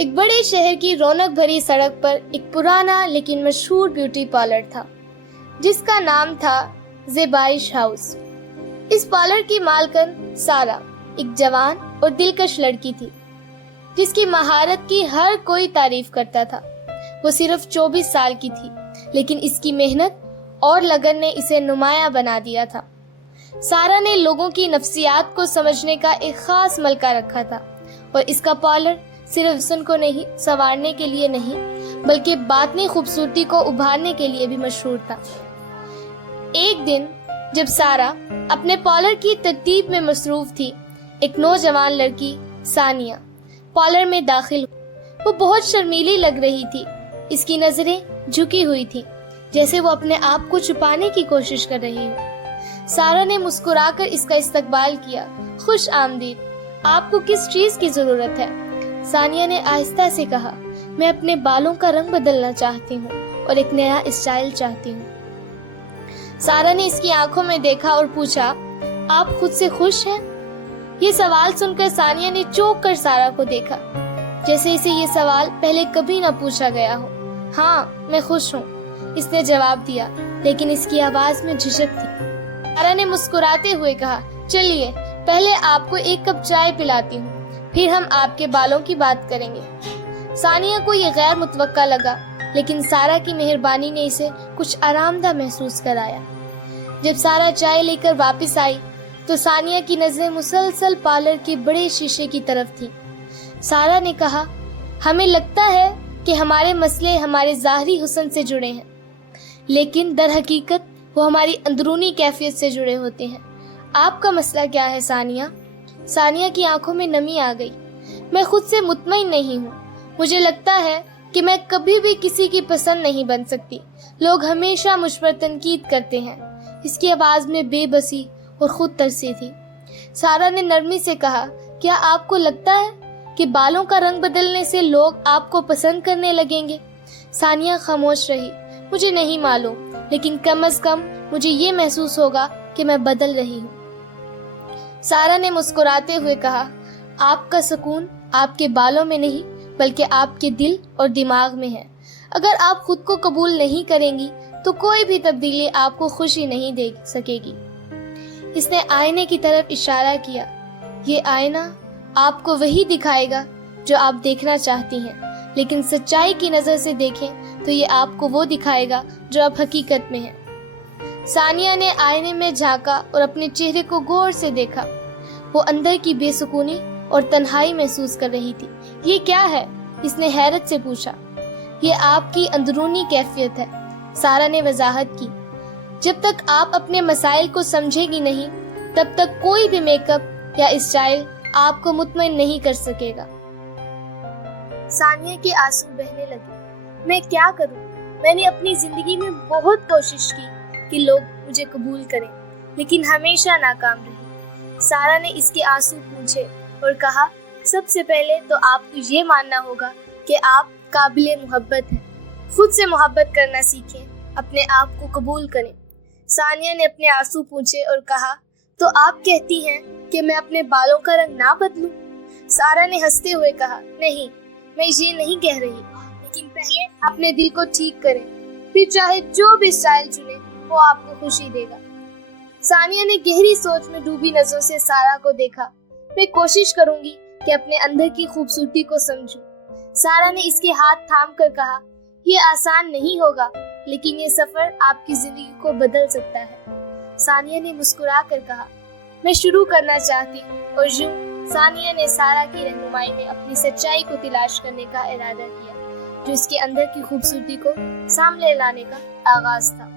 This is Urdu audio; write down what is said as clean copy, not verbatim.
ایک بڑے شہر کی رونق بھری سڑک پر ایک پرانا لیکن مشہور بیوٹی پارلر تھا جس کا نام تھا زیبائش ہاؤس۔ اس پارلر کی مالکن سارا ایک جوان اور دلکش لڑکی تھی جس کی مہارت کی ہر کوئی تعریف کرتا تھا۔ وہ صرف 24 سال کی تھی لیکن اس کی محنت اور لگن نے اسے نمایاں بنا دیا تھا۔ سارا نے لوگوں کی نفسیات کو سمجھنے کا ایک خاص ملکہ رکھا تھا اور اس کا پارلر صرف حسن کو نہیں سنوارنے کے لیے نہیں بلکہ باطنی خوبصورتی کو ابھارنے کے لیے بھی مشہور تھا۔ ایک دن جب سارا اپنے پارلر کی ترتیب میں مصروف تھی، ایک نوجوان لڑکی ثانیہ پارلر میں داخل ہوئی۔ وہ بہت شرمیلی لگ رہی تھی، اس کی نظریں جھکی ہوئی تھی جیسے وہ اپنے آپ کو چھپانے کی کوشش کر رہی ہو۔ سارا نے مسکرا کر اس کا استقبال کیا۔ خوش آمدید، آپ کو کس چیز کی ضرورت ہے؟ ثانیہ نے آہستہ سے کہا، میں اپنے بالوں کا رنگ بدلنا چاہتی ہوں اور ایک نیا اسٹائل چاہتی ہوں۔ سارا نے اس کی آنکھوں میں دیکھا اور پوچھا، آپ خود سے خوش ہیں؟ یہ سوال سن کر ثانیہ نے چونک کر سارا کو دیکھا جیسے اسے یہ سوال پہلے کبھی نہ پوچھا گیا ہو۔ ہاں، میں خوش ہوں، اس نے جواب دیا، لیکن اس کی آواز میں جھجک تھی۔ سارا نے مسکراتے ہوئے کہا، چلیے پہلے آپ کو ایک کپ چائے پلاتی ہوں، پھر ہم آپ کے بالوں کی بات کریں گے۔ ثانیہ کو یہ غیر متوقع لگا لیکن سارا کی مہربانی نے اسے کچھ آرام دہ محسوس کرایا۔ جب سارا چائے لے کر واپس آئی تو ثانیہ کی نظریں مسلسل پارلر کے بڑے شیشے کی طرف تھی۔ سارا نے کہا، ہمیں لگتا ہے کہ ہمارے مسئلے ہمارے ظاہری حسن سے جڑے ہیں لیکن در حقیقت وہ ہماری اندرونی کیفیت سے جڑے ہوتے ہیں۔ آپ کا مسئلہ کیا ہے ثانیہ؟ ثانیہ کی آنکھوں میں نمی آ گئی۔ میں خود سے مطمئن نہیں ہوں، مجھے لگتا ہے کہ میں کبھی بھی کسی کی پسند نہیں بن سکتی، لوگ ہمیشہ مجھ پر تنقید کرتے ہیں۔ اس کی آواز میں بے بسی اور خود ترسی تھی۔ سارا نے نرمی سے کہا، کیا آپ کو لگتا ہے کہ بالوں کا رنگ بدلنے سے لوگ آپ کو پسند کرنے لگیں گے؟ ثانیہ خاموش رہی۔ مجھے نہیں معلوم، لیکن کم از کم مجھے یہ محسوس ہوگا کہ میں بدل رہی ہوں۔ سارا نے مسکراتے ہوئے کہا، آپ کا سکون آپ کے بالوں میں نہیں بلکہ آپ کے دل اور دماغ میں ہے۔ اگر آپ خود کو قبول نہیں کریں گی تو کوئی بھی تبدیلی آپ کو خوشی نہیں دے سکے گی۔ اس نے آئینے کی طرف اشارہ کیا۔ یہ آئینہ آپ کو وہی دکھائے گا جو آپ دیکھنا چاہتی ہیں، لیکن سچائی کی نظر سے دیکھیں تو یہ آپ کو وہ دکھائے گا جو آپ حقیقت میں ہیں۔ ثانیہ نے آئینے میں جھانکا اور اپنے چہرے کو غور سے دیکھا۔ وہ اندر کی بے سکونی اور تنہائی محسوس کر رہی تھی۔ یہ کیا ہے؟ اس نے حیرت سے پوچھا۔ یہ آپ کی اندرونی کیفیت ہے، سارا نے وضاحت کی۔ جب تک آپ اپنے مسائل کو سمجھے گی نہیں تب تک کوئی بھی میک اپ یا اسٹائل آپ کو مطمئن نہیں کر سکے گا۔ ثانیہ کے آنسو بہنے لگے۔ میں کیا کروں؟ میں نے اپنی زندگی میں بہت کوشش کی کہ لوگ مجھے قبول کریں لیکن ہمیشہ ناکام رہی۔ سارا نے اس کے آنسو پوچھے اور کہا، سب سے پہلے تو آپ کو یہ ماننا ہوگا کہ آپ قابل محبت ہیں۔ خود سے محبت کرنا سیکھیں، اپنے آپ کو قبول کریں۔ ثانیہ نے اپنے آنسو پوچھے اور کہا، تو آپ کہتی ہیں کہ میں اپنے بالوں کا رنگ نہ بدلوں؟ سارا نے ہنستے ہوئے کہا، نہیں، میں یہ نہیں کہہ رہی، لیکن پہلے اپنے دل کو ٹھیک کریں، پھر چاہے جو بھی اسٹائل چنیں وہ آپ کو خوشی دے گا۔ ثانیہ نے گہری سوچ میں ڈوبی نظروں سے سارا کو دیکھا۔ میں کوشش کروں گی کہ اپنے اندر کی خوبصورتی کو سمجھوں۔ سارا نے اس کے ہاتھ تھام کر کہا، یہ آسان نہیں ہوگا لیکن یہ سفر آپ کی زندگی کو بدل سکتا ہے۔ ثانیہ نے مسکرا کر کہا، میں شروع کرنا چاہتی ہوں، اور یوں ثانیہ نے سارا کی رہنمائی میں اپنی سچائی کو تلاش کرنے کا ارادہ کیا جو اس کے اندر کی خوبصورتی کو سامنے لانے کا آغاز تھا۔